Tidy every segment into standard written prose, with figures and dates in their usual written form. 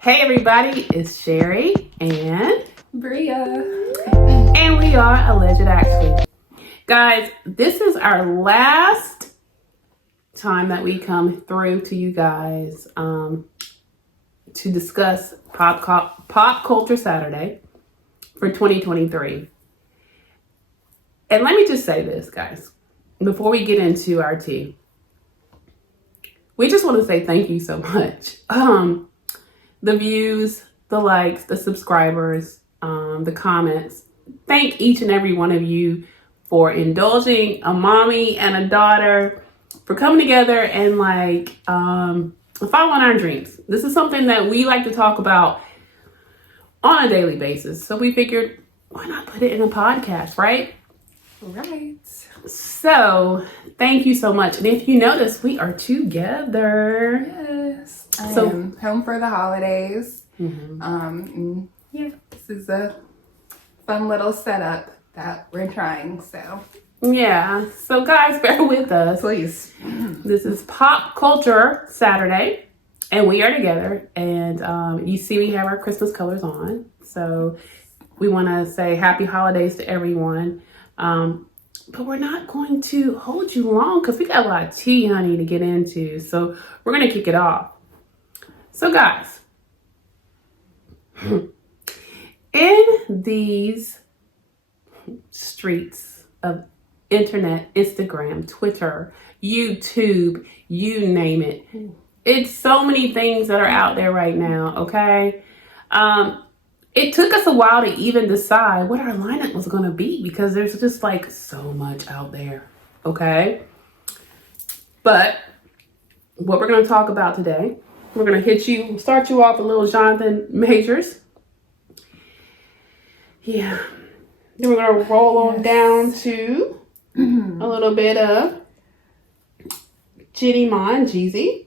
Hey everybody, it's Sherry and Bria. And we are Alleged Actually. Guys, this is our last time that we come through to you guys to discuss Pop Culture Saturday for 2023. And let me just say this, guys, before we get into our tea. We just want to say thank you so much. The views, the likes, the subscribers, the comments. Thank each and every one of you for indulging a mommy and a daughter, for coming together and following our dreams. This is something that we like to talk about on a daily basis. So we figured, why not put it in a podcast, right? Right. So thank you so much. And if you notice, we are together. Yes. I am home for the holidays. Mm-hmm. This is a fun little setup that we're trying. So Yeah. So guys, bear with us. please. This is Pop Culture Saturday, and we are together. And you see we have our Christmas colors on. So we want to say happy holidays to everyone. But we're not going to hold you long because we got a lot of tea, honey, to get into. So we're going to kick it off. So guys, in these streets of internet, Instagram, Twitter, YouTube, you name it. It's so many things that are out there right now, okay? It took us a while to even decide what our lineup was going to be because there's just so much out there, okay? But what we're going to talk about today, we're going to start you off with little Jonathan Majors. Yeah. Then we're going to roll on down to a little bit of Jenny Ma and Jeezy.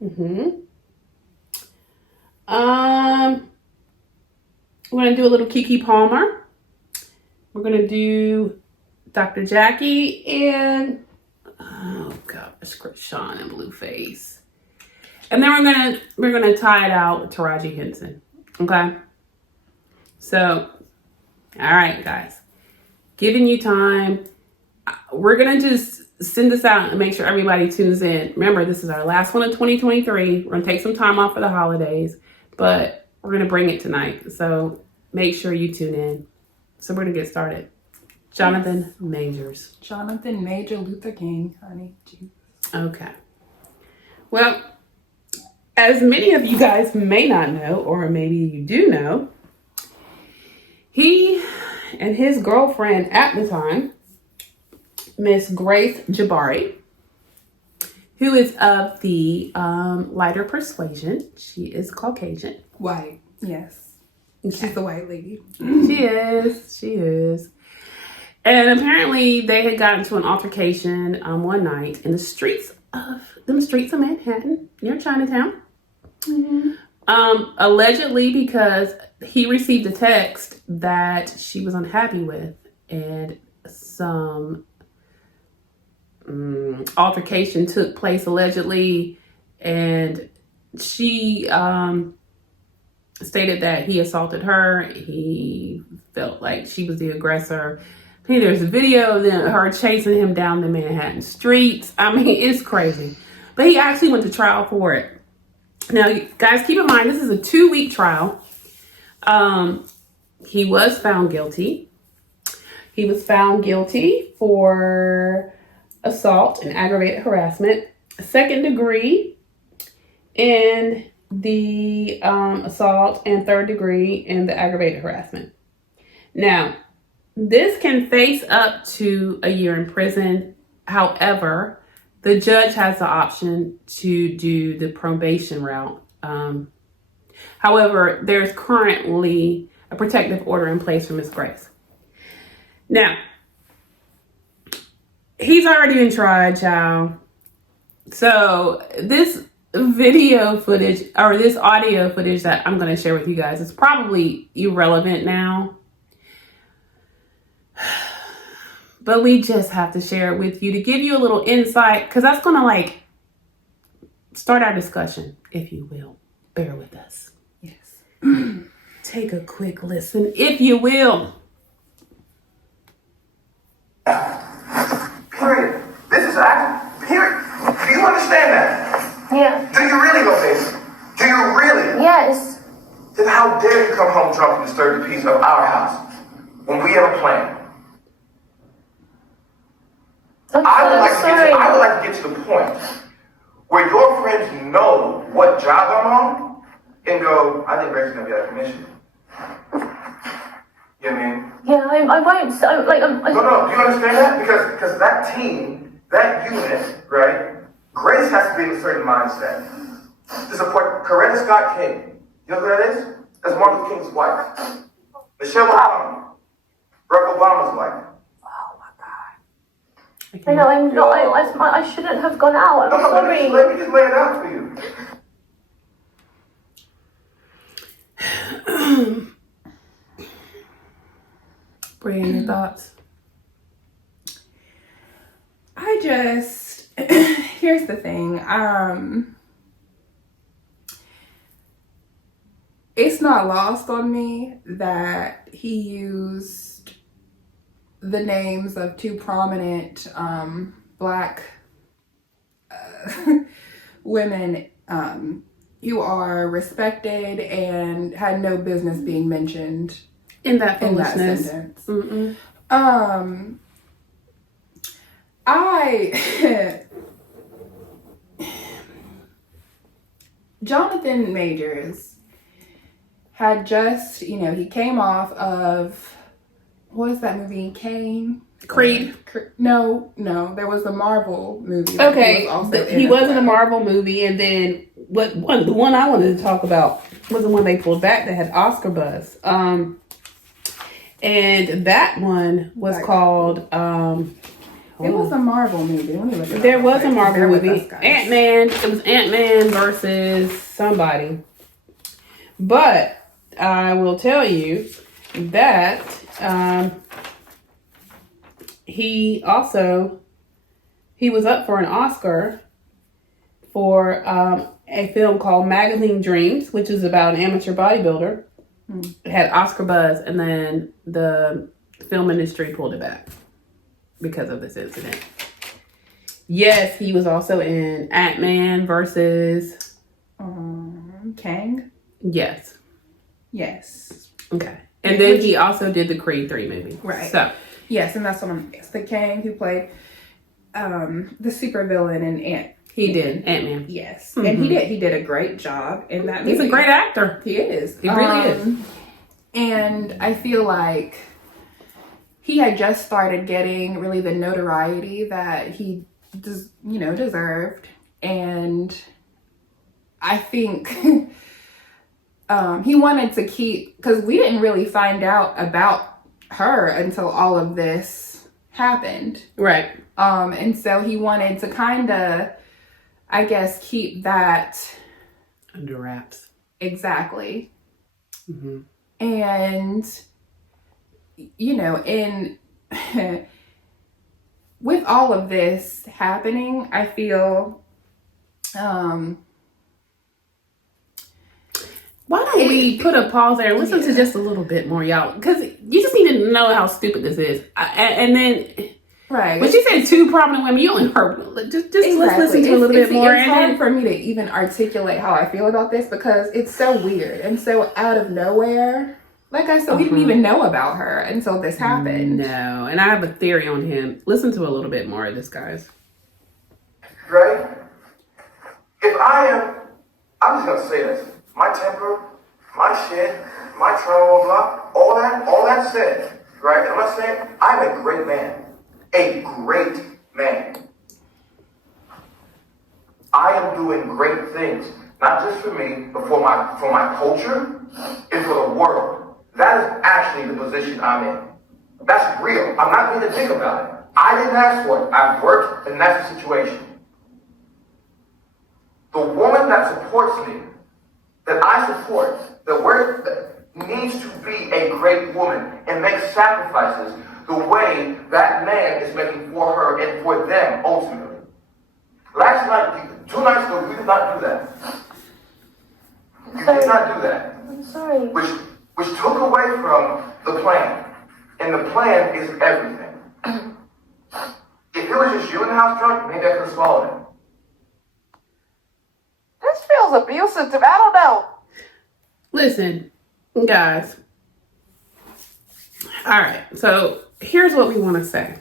We're going to do a little Keke Palmer. We're going to do Dr. Jackie and, oh gosh, Krishan and Blueface. And then we're gonna tie it out with Taraji Henson. Okay? So, all right, guys. Giving you time. We're going to just send this out and make sure everybody tunes in. Remember, this is our last one of 2023. We're going to take some time off for the holidays, but we're going to bring it tonight. So make sure you tune in. So we're going to get started. Jonathan Majors. Jonathan Major Luther King, honey. Jesus. Okay. Well, as many of you guys may not know, or maybe you do know, he and his girlfriend at the time, Miss Grace Jabari, who is of the lighter persuasion. She is Caucasian. White, yes. She's the white lady. She is. And apparently they had gotten into an altercation one night in the streets of Manhattan, near Chinatown. Allegedly because he received a text that she was unhappy with, and some altercation took place allegedly, and she stated that he assaulted her. He felt like she was the aggressor. Hey, there's a video of her chasing him down the Manhattan streets. I mean, it's crazy. But he actually went to trial for it. Now, guys, keep in mind, this is a 2-week trial. He was found guilty. He was found guilty for assault and aggravated harassment, 2nd degree in the assault, and 3rd degree in the aggravated harassment. Now, this can face up to a year in prison. However, the judge has the option to do the probation route. However, there's currently a protective order in place for Miss Grace. Now, he's already been tried, child. So this video footage, or this audio footage that I'm going to share with you guys, is probably irrelevant now. But we just have to share it with you to give you a little insight, because that's going to start our discussion, if you will. Bear with us. Yes. Take a quick listen, if you will. Period. This is acting. Period. Do you understand that? Yeah. Do you really, baby? Do you really? Yes. Then how dare you come home drunk and disturb the peace of our house when we have a plan? I would like to get to the point where your friends know what job I'm on and go, I think Greg's gonna be out of commission. You know what I mean? Yeah, I won't. No, do you understand that? Because that team, that unit, right? Grace has to be in a certain mindset to support Coretta Scott King. You know who that is? That's Martin Luther King's wife. Michelle Obama. Barack Obama's wife. I know, I'm not. I shouldn't have gone out. I'm sorry. Let me just lay it out for you. Brian, your thoughts? Here's the thing. It's not lost on me that he used the names of two prominent Black women who are respected and had no business being mentioned In that in that foolishness. sentence. Mm-mm. Jonathan Majors had just, he came off of, what was that movie, Kane? Creed. No, there was a Marvel movie. Okay, he was in a well. Marvel movie, and then the one I wanted to talk about was the one they pulled back that had Oscar buzz. And that one was called. It was a Marvel movie. Let me look it up. There was a Marvel Bear with movie. us, guys. Ant-Man. It was Ant-Man versus somebody. But I will tell you that he was up for an Oscar for a film called Magazine Dreams, which is about an amateur bodybuilder. It had Oscar buzz, and then the film industry pulled it back because of this incident. Yes, he was also in Ant-Man versus Kang? Yes. Yes. Okay. And then he also did the Creed 3 movie. Right. So Yes, and that's what it's the Kang who played the supervillain in Ant. he did Ant-Man. Yes. And he did a great job in that movie. He's a great actor. He is. He really is. And I feel like he had just started getting really the notoriety that he deserved. And I think he wanted to keep, because we didn't really find out about her until all of this happened. Right. And so he wanted to kind of, I guess, keep that Under wraps. exactly. Mm-hmm. And in with all of this happening, I feel why don't we put a pause there and listen to just a little bit more, y'all? Because you just need to know how stupid this is. And then, right. when she said two prominent women, you only heard. Just let's listen to a little bit more. It's hard for me to even articulate how I feel about this because it's so weird and so out of nowhere. Like I said, we didn't even know about her until this happened. No, and I have a theory on him. Listen to a little bit more of this, guys. Right? I'm just gonna say this. My temper, my shit, my trauma, blah, all that said, right? And I'm not saying I'm a great man. A great man. I am doing great things, not just for me, but for my culture and for the world. That is actually the position I'm in. That's real. I'm not being a dick about it. I didn't ask for it. I've worked, and that's the situation. The woman that supports me, that I support, that needs to be a great woman and make sacrifices the way that man is making for her and for them ultimately. 2 nights ago, we did not do that. So not do that. I'm sorry. Which took away from the plan. And the plan is everything. If it was just you in the house drunk, maybe I could have swallowed it. This feels abusive to me. I don't know. Listen, guys. All right, so here's what we want to say.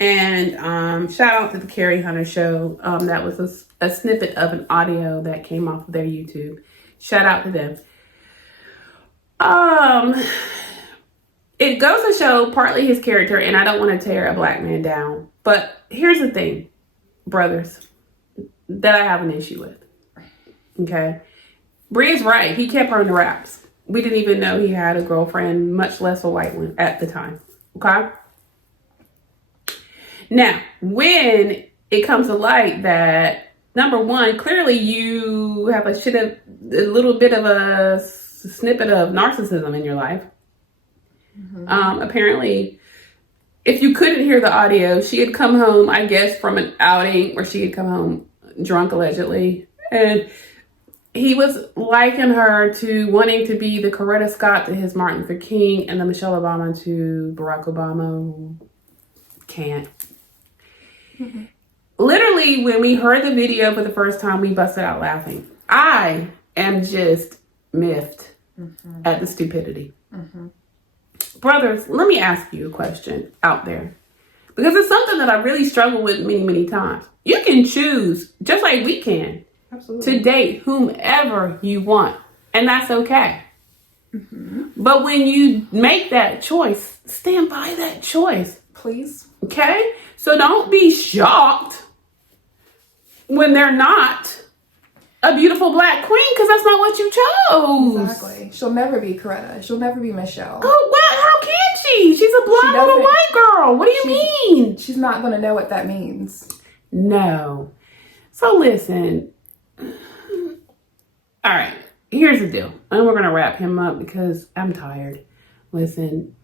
And shout out to the Carrie Hunter show. That was a snippet of an audio that came off of their YouTube. Shout out to them. It goes to show partly his character, and I don't want to tear a black man down. But here's the thing, brothers, that I have an issue with. Okay? Bree's right. He kept her in the raps. We didn't even know he had a girlfriend, much less a white one at the time. Okay? Now, when it comes to light that, number one, clearly you have a little bit of a snippet of narcissism in your life. Mm-hmm. Apparently, if you couldn't hear the audio, she had come home, I guess, from an outing where she had come home drunk, allegedly. And he was likening her to wanting to be the Coretta Scott to his Martin Luther King and the Michelle Obama to Barack Obama, who can't. Mm-hmm. Literally, when we heard the video for the first time, we busted out laughing. I am just miffed at the stupidity. Mm-hmm. Brothers, let me ask you a question out there. Because it's something that I really struggle with many, many times. You can choose, just like we can, Absolutely. to date whomever you want. And that's okay. Mm-hmm. But when you make that choice, stand by that choice. Please. Okay? So don't be shocked when they're not a beautiful black queen, because that's not what you chose. Exactly. She'll never be Coretta. She'll never be Michelle. Oh, well, how can she? She's a blonde little white girl. What do you mean? She's not going to know what that means. No. So listen. All right. Here's the deal. And we're going to wrap him up because I'm tired. Listen.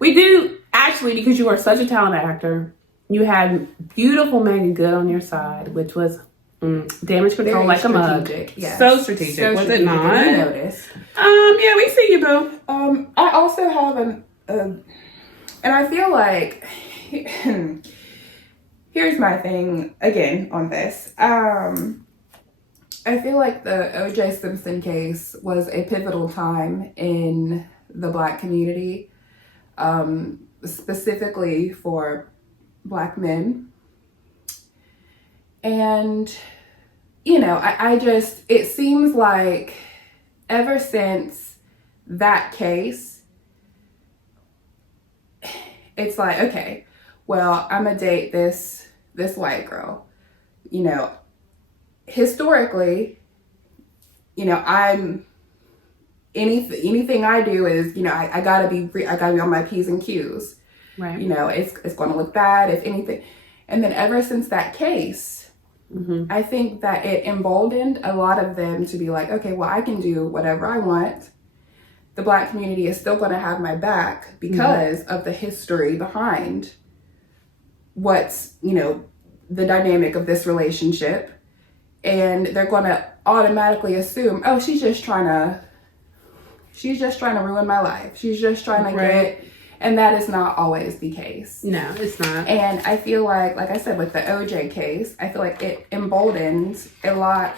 We do, actually, because you are such a talented actor, you had beautiful Megan Good on your side, which was damage control Very like a mug. yes. So strategic, So was strategic. it not? I noticed. Yeah, we see you, boo. I also have and I feel like here's my thing again on this. I feel like the O.J. Simpson case was a pivotal time in the Black community, specifically for Black men. And, you know, I just, it seems like ever since that case, it's like, okay, well, I'm gonna date this white girl. You know, historically, you know, anything I do is, you know, I gotta be on my P's and Q's. Right. You know, it's gonna look bad if anything. And then ever since that case, I think that it emboldened a lot of them to be like, okay, well, I can do whatever I want. The Black community is still going to have my back because of the history behind what's, you know, the dynamic of this relationship. And they're going to automatically assume, oh, she's just trying to ruin my life. She's just trying to get. And that is not always the case. No, it's not. And I feel like I said, with the OJ case, I feel like it emboldens a lot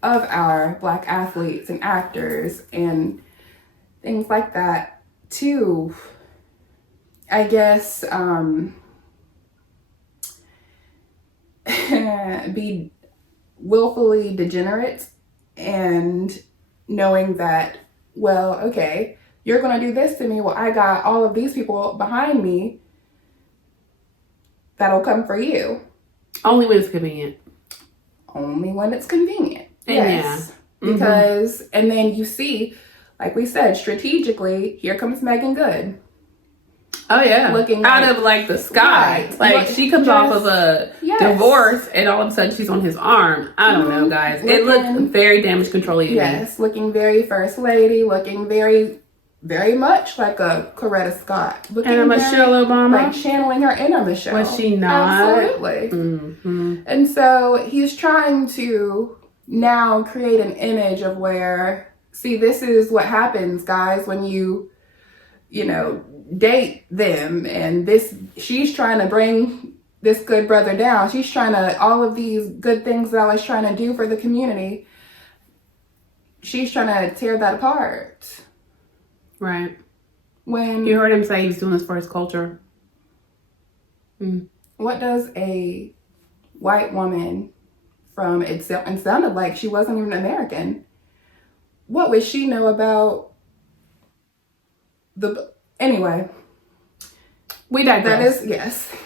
of our Black athletes and actors and things like that to, I guess, be willfully degenerate and knowing that, well, okay, you're going to do this to me. Well, I got all of these people behind me that'll come for you. Only when it's convenient. Only when it's convenient. Yes. Yeah. Because, and then you see, like we said, strategically, here comes Megan Good. Oh, yeah. Looking out like, of like the sky. Right. Like she comes off of a divorce and all of a sudden she's on his arm. I don't know, guys. It looked very damage control-y. Yes. Looking very first lady. Looking very, very much like a Coretta Scott. Looking and a Michelle Obama. Like channeling her inner Michelle. Was she not? Absolutely. And so he's trying to now create an image of where, see, this is what happens, guys, when you date them, and she's trying to bring this good brother down. She's trying to, all of these good things that I was trying to do for the community, she's trying to tear that apart. Right. When you heard him say he was doing this for his culture. What does a white woman from, it sounded like she wasn't even American, what would she know about anyway, we digress.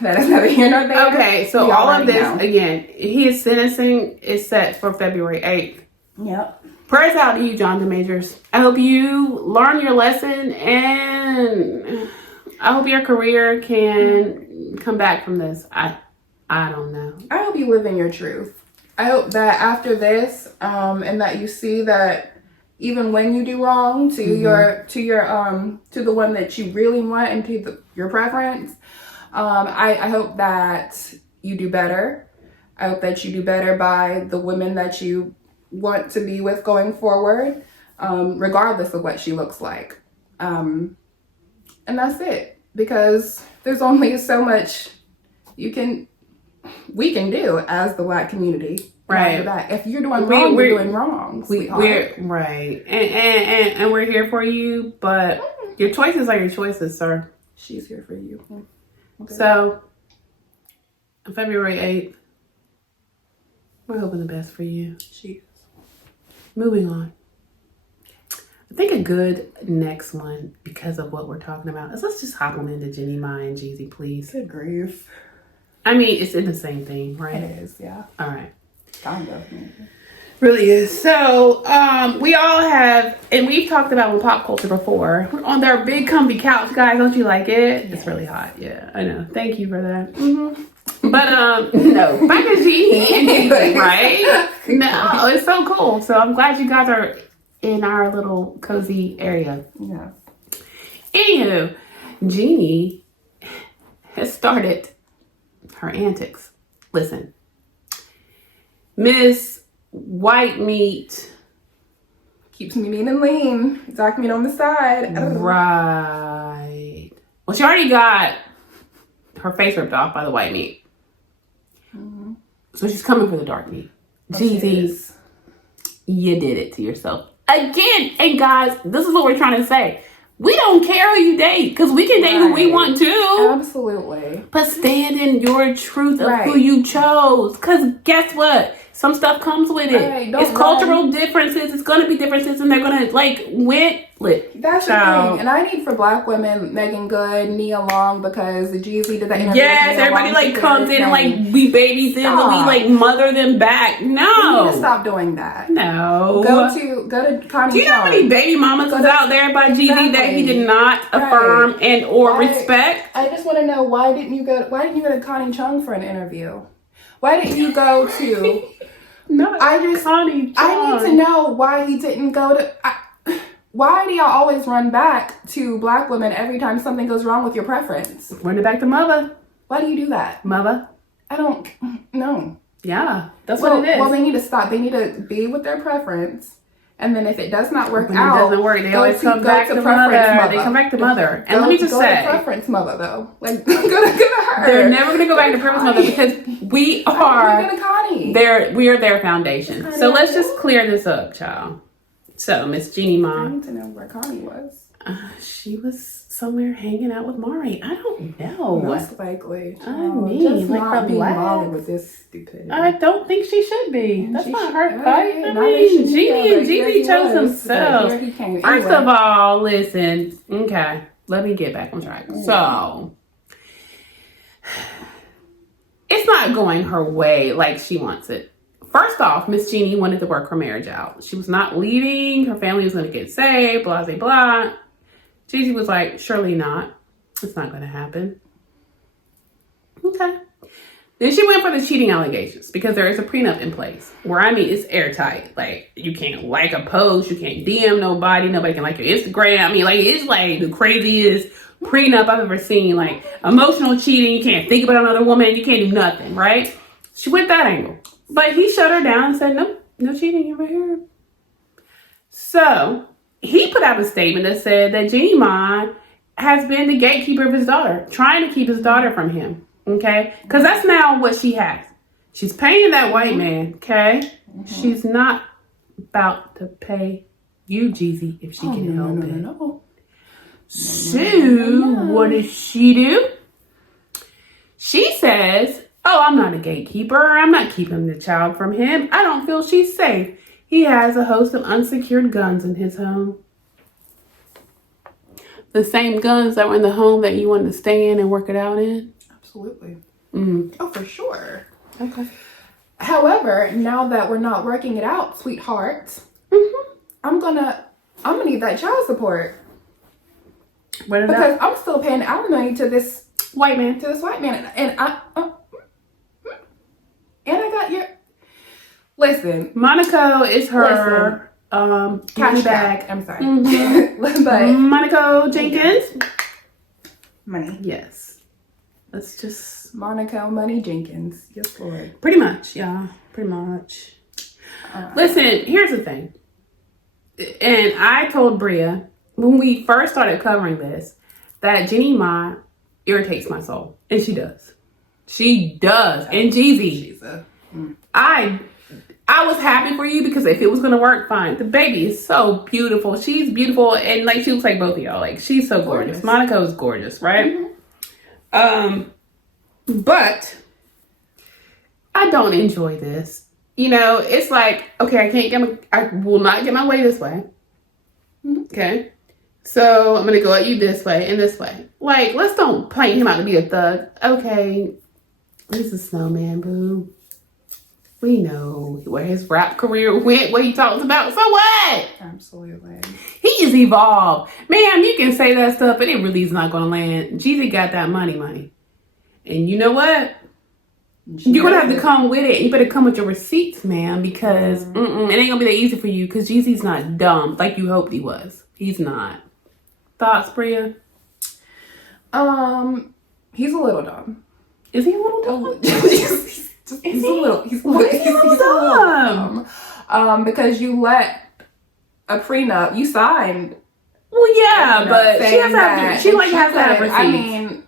That is neither here nor there. Okay, so all of this, again, his sentencing is set for February 8th. Yep. Prayers out to you, Jonathan Majors. I hope you learn your lesson, and I hope your career can come back from this. I don't know. I hope you live in your truth. I hope that after this, and that you see that even when you do wrong to to the one that you really want and to your preference, I hope that you do better. I hope that you do better by the women that you want to be with going forward, regardless of what she looks like. And that's it, because there's only so much we can do as the Black community. Right. If you're doing wrong, we're doing wrong. We're right. And we're here for you, but your choices are your choices, sir. She's here for you. Okay. So, on February 8th, we're hoping the best for you. She is. Moving on. I think a good next one, because of what we're talking about, is let's just hop on into Jenny Ma and Jeezy, please. Good grief. I mean, it's in the same thing, right? It is, yeah. All right. Kind of. Really is. So, we all have, and we've talked about with pop culture before, we're on their big comfy couch, guys. Don't you like it? Yes. It's really hot. Yeah, I know. Thank you for that. Mm-hmm. But, no, back to Jeezy and Jeezy, right? No, it's so cool. So I'm glad you guys are in our little cozy area. Yeah. Anywho, Jeannie has started her antics. Listen. Miss White Meat keeps me mean and lean. Dark meat on the side. Right. Well, she already got her face ripped off by the white meat. Mm-hmm. So she's coming for the dark meat. Jeezy, you did it to yourself. Again, and guys, this is what we're trying to say. We don't care who you date, because we can date who we want to. Absolutely. But stand in your truth of who you chose. Because guess what? Some stuff comes with it. Right, it's cultural differences. It's going to be differences, and they're going to, win. That's the thing. And I need for Black women, Megan Good, Nia Long, because the Jeezy did that interview. Yes, everybody, comes in and, we babies them, but we, mother them back. No. You need to stop doing that. No. Go to Connie. Do you know how many baby mamas is out there by Jeezy that he did not affirm and or respect? I just want to know, why didn't you go to Connie Chung for an interview? Why didn't you go to... Connie Chung. I need to know why he didn't go to... why do y'all always run back to Black women every time something goes wrong with your preference? Run it back to mother. Why do you do that? Mother. I don't know. Yeah, that's what it is. Well, they need to stop. They need to be with their preference. And then if it does not work out, it doesn't work. They always come back to mother. They come back to mother. And let me just say, go to preference mother though. Go to her. They're never going to go back to preference mother, because we are. Go to Connie. We are their foundation. So let's just clear this up, child. So Miss Jeannie Ma. I need to know where Connie was. She was somewhere hanging out with Mari. I don't know. Most likely. I mean, just not being bothered with this stupidity. I don't think she should be. That's not her fight. I not mean, Jeannie and Jeezy chose themselves. First of all, listen. Okay, let me get back on track. So, it's not going her way like she wants it. First off, Miss Jeannie wanted to work her marriage out. She was not leaving. Her family was going to get saved, blah, blah, blah. Jeezy was like, surely not. It's not going to happen. Okay. Then she went for the cheating allegations, because there is a prenup in place where, it's airtight. You can't like a post. You can't DM nobody. Nobody can like your Instagram. It's the craziest prenup I've ever seen. Emotional cheating. You can't think about another woman. You can't do nothing, right? She went that angle. But he shut her down and said, nope, No cheating over here. So he put out a statement that said that Jeannie Mai has been the gatekeeper of his daughter, trying to keep his daughter from him. Okay? Because that's now what she has. She's paying that white man. Okay? She's not about to pay you, Jeezy, if she can help it. No. So, what does she do? She says, oh, I'm not a gatekeeper. I'm not keeping the child from him. I don't feel she's safe. He has a host of unsecured guns in his home. The same guns that were in the home that you wanted to stay in and work it out in? Absolutely. Mm. Oh, for sure. Okay. However, now that we're not working it out, sweetheart, I'm gonna need that child support because I'm still paying alimony to this white man. and I got your. Listen, Monaco is her cash bag. back. I'm sorry, But Monaco Jenkins. Money. Yes. Let's just Monaco Money Jenkins. Yes, Lord. pretty much, yeah, pretty much. Listen, here's the thing. And I told Bria when we first started covering this that Jeannie Mai irritates my soul. And she does. She does. And Jeezy, I was happy for you because if it was going to work, fine. The baby is so beautiful. She's beautiful. And like, she looks like both of y'all. Like, she's so gorgeous. Monaco's gorgeous, right? But I don't enjoy this. You know, it's like, okay, I will not get my way this way. Okay. So I'm going to go at you this way and this way. Like, let's don't paint him out to be a thug. Okay. He's a snowman, boo. We know where his rap career went, what he talks about. So what? Absolutely. He is evolved. Ma'am, you can say that stuff, but it really is not going to land. Jeezy got that money. And you know what? You're going to have to come with it. You better come with your receipts, ma'am, because it ain't going to be that easy for you because Jeezy's not dumb like you hoped he was. He's not. Thoughts, Bria? He's a little dumb. Is he a little dumb? He's a little dumb. Because you let a prenup, you signed. Well, yeah, but she has to have, has to have receipts. I mean,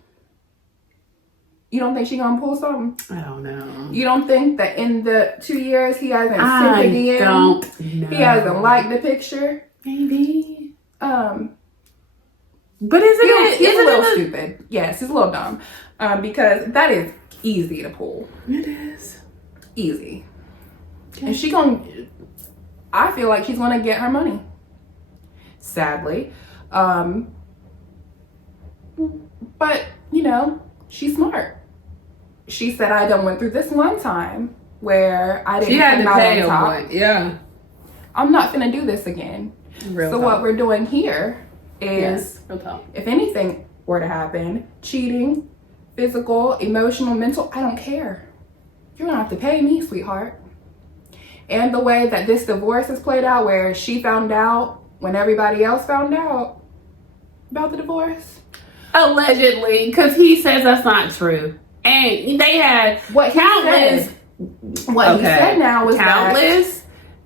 you don't think she gonna pull something? I don't know. You don't think that in the 2 years he hasn't sent it in? I don't know. He hasn't liked the picture? Maybe. But he's a little stupid. Yes, he's a little dumb. Because that is easy to pull. It is. Easy. Okay. And I feel like she's gonna get her money. Sadly. But, you know, she's smart. She said, I done went through this one time where I didn't come out on top. Yeah. I'm not gonna do this again. What we're doing here is, if anything were to happen, cheating, physical, emotional, mental, I don't care. You're gonna have to pay me, sweetheart. And the way that this divorce is played out, where she found out when everybody else found out about the divorce. Allegedly, because he says that's not true. And they had What he said now was countless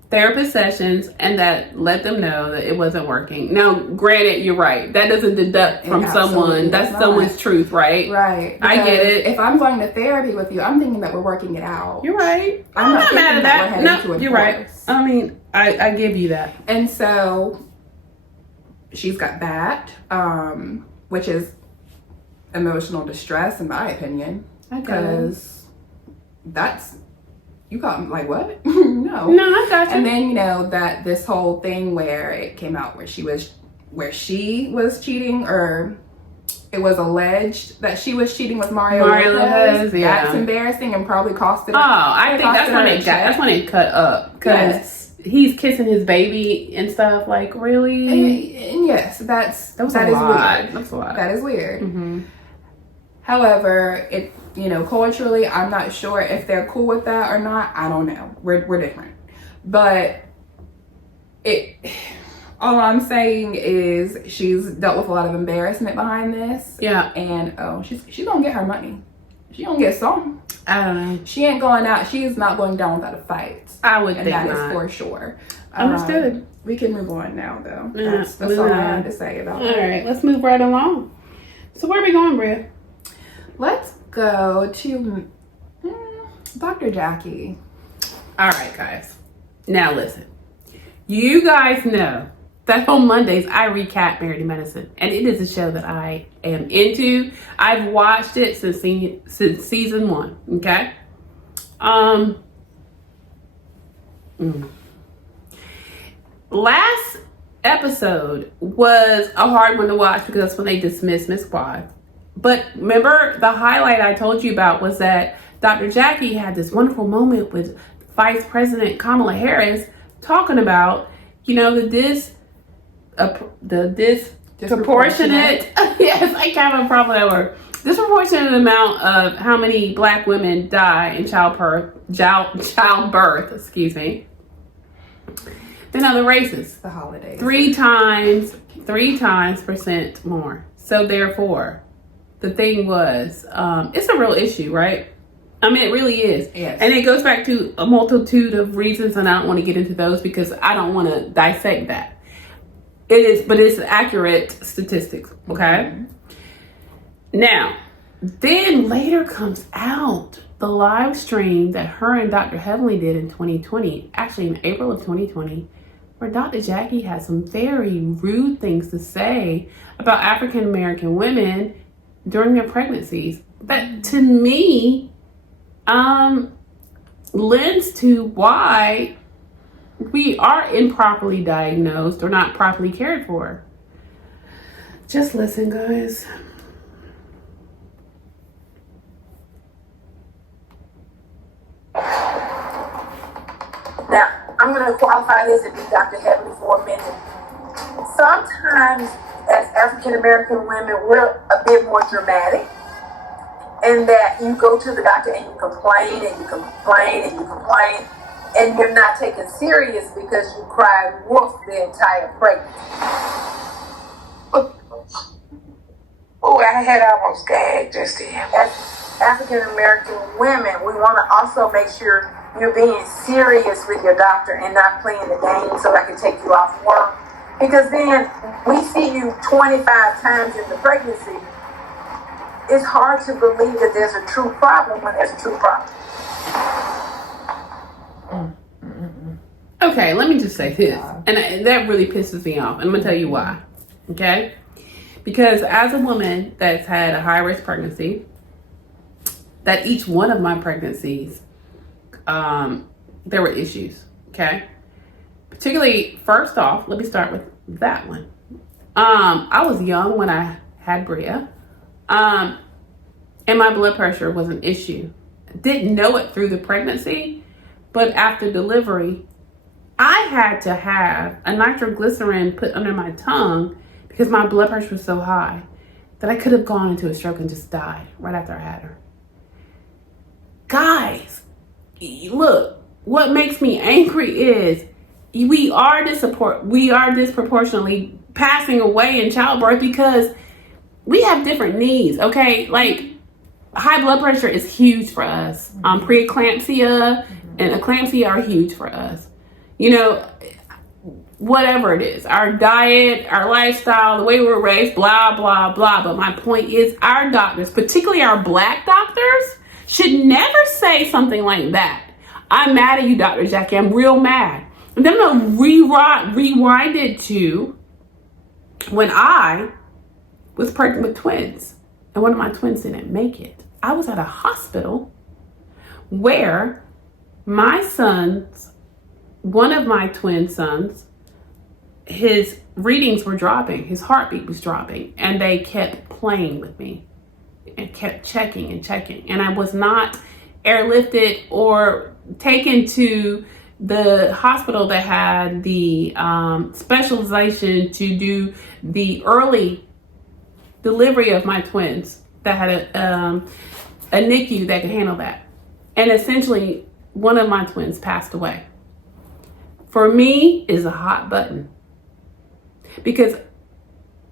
therapist sessions, and that let them know that it wasn't working. Now, granted, you're right. That doesn't deduct from someone. That's someone's truth, right? Right. I get it. If I'm going to therapy with you, I'm thinking that we're working it out. You're right. I'm not mad at that. No, you're right. Divorce. I mean, I give you that. And so she's got that, which is emotional distress, in my opinion. Because that's, you got me like, what? No, I got you. And then, you know, that this whole thing where it came out where she was cheating, or it was alleged that she was cheating with Mario Lopez. Yeah. That's embarrassing and probably costed her. Oh, I think that's when it cut up. Because he's kissing his baby and stuff. Like, really? And yes, that is weird. That's a lot. That is weird. Mm-hmm. However, it, you know, culturally, I'm not sure if they're cool with that or not. I don't know. We're different. But all I'm saying is she's dealt with a lot of embarrassment behind this. Yeah. And she's gonna get her money. She gonna get some. I don't know. She ain't going out. She is not going down without a fight. I would And think that is not. for sure. Understood. We can move on now, though. Yeah, That's move all I on. had to say about All it. right, let's move right along. So where are we going, Bria? Let's go to Dr. Jackie. All right, guys. Now listen. You guys know that on Mondays I recap Married to Medicine, and it is a show that I am into. I've watched it since season 1. Okay. Last episode was a hard one to watch because that's when they dismissed Miss Quad. But remember, the highlight I told you about was that Dr. Jackie had this wonderful moment with Vice President Kamala Harris talking about, the disproportionate, yes, I can't have a problem with that word, disproportionate amount of how many Black women die in childbirth, than other races. The holidays. 3 times percent more. So therefore, the thing was, it's a real issue, right? I mean, it really is. Yes. And it goes back to a multitude of reasons, and I don't want to get into those because I don't want to dissect that. It is, but it's accurate statistics, okay? Mm-hmm. Now, then later comes out the live stream that her and Dr. Heavenly did in 2020, actually in April of 2020, where Dr. Jackie had some very rude things to say about African American women during their pregnancies. That to me lends to why we are improperly diagnosed or not properly cared for. Just listen, guys. Now, I'm going to qualify this and be Dr. Heavenly for a minute. Sometimes, as African American women, we're a bit more dramatic, in that you go to the doctor and you complain and you complain and you complain, and you're not taken serious because you cried wolf the entire pregnancy. Oh, I had almost gagged just then. As African American women, we want to also make sure you're being serious with your doctor and not playing the game so I can take you off work. Because then we see you 25 times in the pregnancy. It's hard to believe that there's a true problem when there's a true problem. Okay, let me just say this. And that really pisses me off. And I'm going to tell you why. Okay? Because as a woman that's had a high-risk pregnancy, that each one of my pregnancies, there were issues. Okay? Particularly, first off, let me start with that one. I was young when I had Bria. And my blood pressure was an issue. Didn't know it through the pregnancy, but after delivery, I had to have a nitroglycerin put under my tongue because my blood pressure was so high that I could have gone into a stroke and just died right after I had her. Guys, look, what makes me angry is we are disproportionately passing away in childbirth because we have different needs, okay? Like, high blood pressure is huge for us. Preeclampsia and eclampsia are huge for us. Whatever it is, our diet, our lifestyle, the way we were raised, blah, blah, blah. But my point is, our doctors, particularly our Black doctors, should never say something like that. I'm mad at you, Dr. Jackie. I'm real mad. And then I'm going to rewind it to when I was pregnant with twins. And one of my twins didn't make it. I was at a hospital where one of my twin sons, his readings were dropping, his heartbeat was dropping, and they kept playing with me and kept checking and checking. And I was not airlifted or taken to the hospital that had the specialization to do the early delivery of my twins, that had a NICU that could handle that. And essentially, one of my twins passed away. For me, is a hot button. Because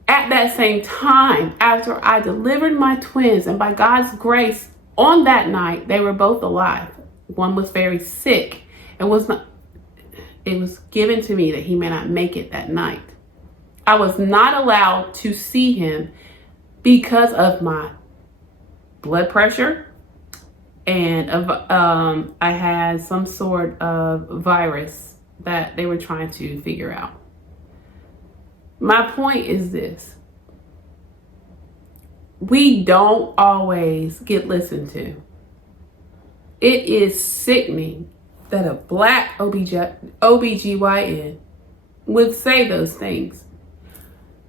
at that same time, after I delivered my twins, and by God's grace, On that night, they were both alive. One was very sick and it was given to me that he may not make it that night. I was not allowed to see him because of my blood pressure and I had some sort of virus that they were trying to figure out. My point is this. We don't always get listened to. It is sickening that a black OBGYN would say those things.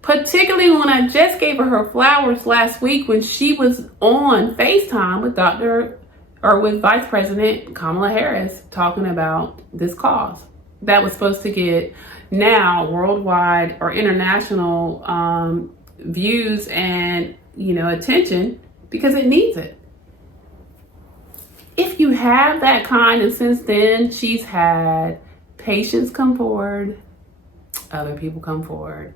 Particularly when I just gave her flowers last week when she was on FaceTime with Vice President Kamala Harris talking about this cause that was supposed to get now worldwide or international views and attention because it needs it. If you have that kind, and since then she's had patients come forward, other people come forward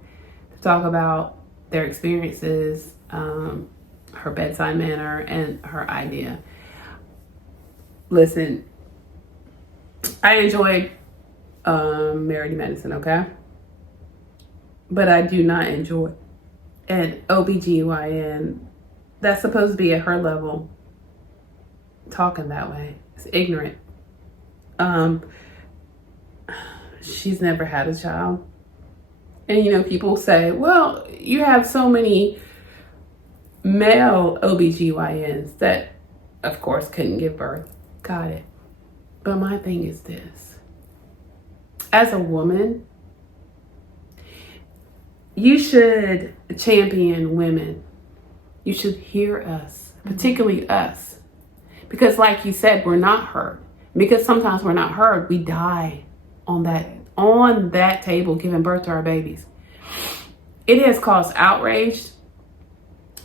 to talk about their experiences, her bedside manner, and her idea. Listen, I enjoy Married to Medicine, okay? But I do not enjoy an OBGYN that's supposed to be at her level talking that way. It's ignorant. She's never had a child. And people say, well, you have so many male OBGYNs that of course couldn't give birth. Got it. But my thing is this. As a woman, you should champion women. You should hear us, particularly us. Because like you said, we're not heard. Because sometimes we're not heard, we die on that table giving birth to our babies. It has caused outrage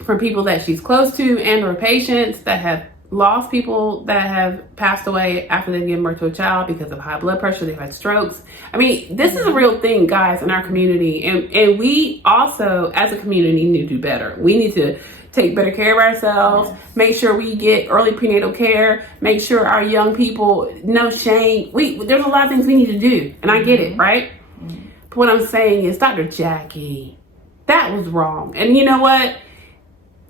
from people that she's close to and or patients that have lost people that have passed away after they've given birth to a child because of high blood pressure. They've had strokes. I mean, this is a real thing, guys, in our community. And we also, as a community, need to do better. We need to take better care of ourselves, make sure we get early prenatal care, make sure our young people, no shame. There's a lot of things we need to do, and I get it, right? But what I'm saying is, Dr. Jackie, that was wrong. And you know what?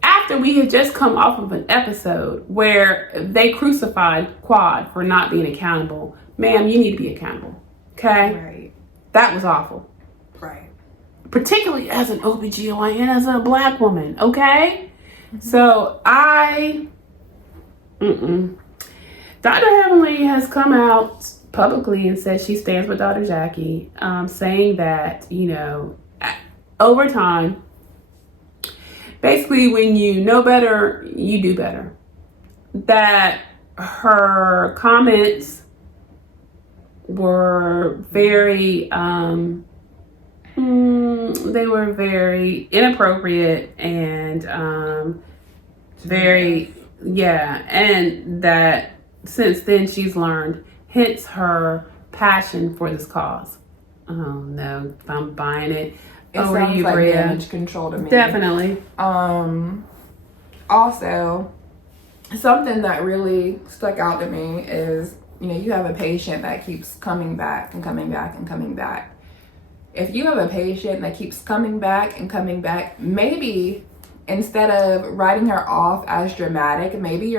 After we had just come off of an episode where they crucified Quad for not being accountable, ma'am, you need to be accountable, okay? Right. That was awful. Right. Particularly as an OBGYN, as a black woman, okay? So Dr. Heavenly has come out publicly and said she stands with Dr. Jackie, saying that, over time, basically when you know better, you do better. That her comments were very, they were very inappropriate and and that since then she's learned, hence her passion for this cause. Oh no, if I'm buying it. It sounds like damage control to me. Definitely. Also, something that really stuck out to me is, you have a patient that keeps coming back and coming back and coming back. If you have a patient that keeps coming back and coming back, maybe instead of writing her off as dramatic, maybe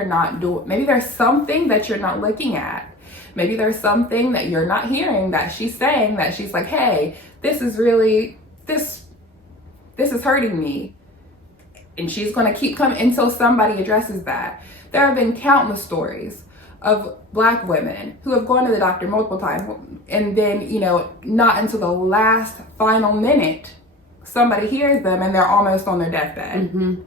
there's something that you're not looking at. Maybe there's something that you're not hearing that she's saying, that she's like, hey, this is hurting me. And she's going to keep coming until somebody addresses that. There have been countless stories of black women who have gone to the doctor multiple times and then, not until the last final minute, somebody hears them and they're almost on their deathbed.